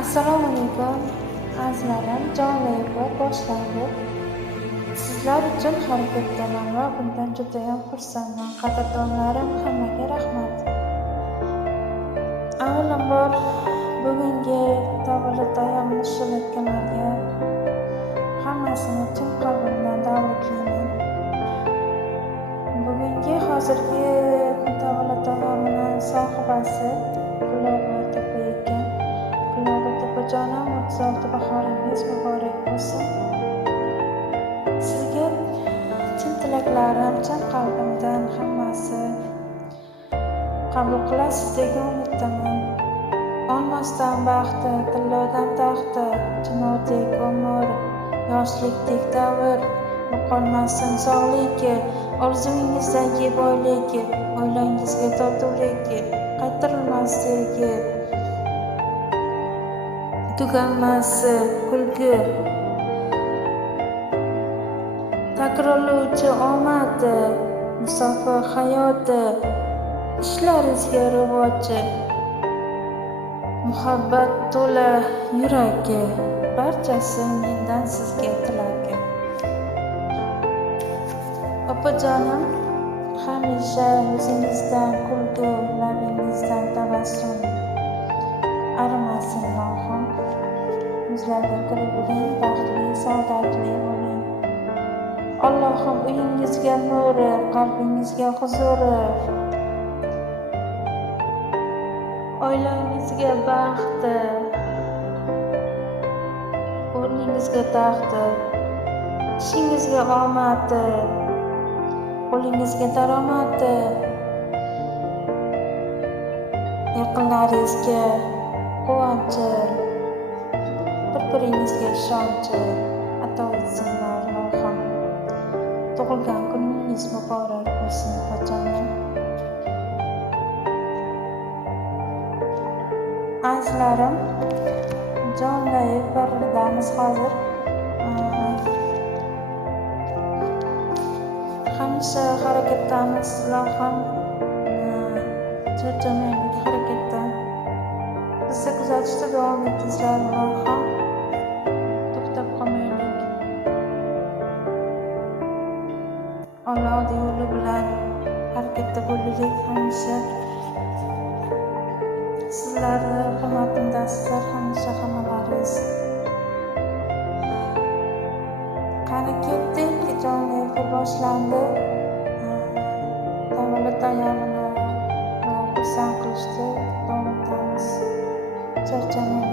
Assalomu alaykum azizlarim, jonli efir boshlandi. Sizlar uchun harakatdaman va bundan judayam xursandman. Qadrdonlarim, hammaga rahmat. Avvalambor bugungi tavallud nishonlanganlarga hammasini chin qalbimdan tabriklayman. Bugungi hozirgi tavallud sohibasi Quloqlar Tepa ekan. Quloqlar Tepajonim, 36 bahoringiz muborak bo'lsin. Sizga chin tilaklarim, chin qalbimdan hammasi qabul qilasiz degan umiddaman. Olmosdan baxti, tillodan taxti, chinordek umr, yoshlikdek davr, yo'qolmasin sog'ligi, orzungizdagi boyligi, oilangizga totuvligi, qaytarilmas sevgi, tuganmas kulgi, takrorlovchi omadi, musofir hayoti, ishlaringizga rivoji, muhabbat to'la yuragi, barchasi mendan sizga tilagi. Opajonim, hamisha yuzingizdan kulgu, labingizdan tabassum arimasin ilohim. Yuzlarga kulib yuring, baxtli, saodatli bo'ling. Allohim uyingizga nuri, qalbingizga huzuri, oilangizga baxti, o'rningizga taxti, ishingizga omadi, qo'lingizga daromadi, yaqinlaringizga quvonchi, bir-biringizga ishonchi ato etsinlar ilohim. Tug'ilgan kuningiz muborak bo'lsin opajonim. Azizlarim, jonli efirdamiz hozir. Hamisha harakatdamiz ilohim. Charchamaylik harakatdan. Bizni kuzatishda davom etingizlar ilohim. To'xtab qolmaylik. Alloh yo'li bilan harakatda bo'laylik hamisha. Sizlarni hurmatimdasizlar hamisha hammalaringiz. Qani ketdik, jonli efir boshlandi. Tavallud ayyomini xursand qilishdi, davom etamiz. Charchamang.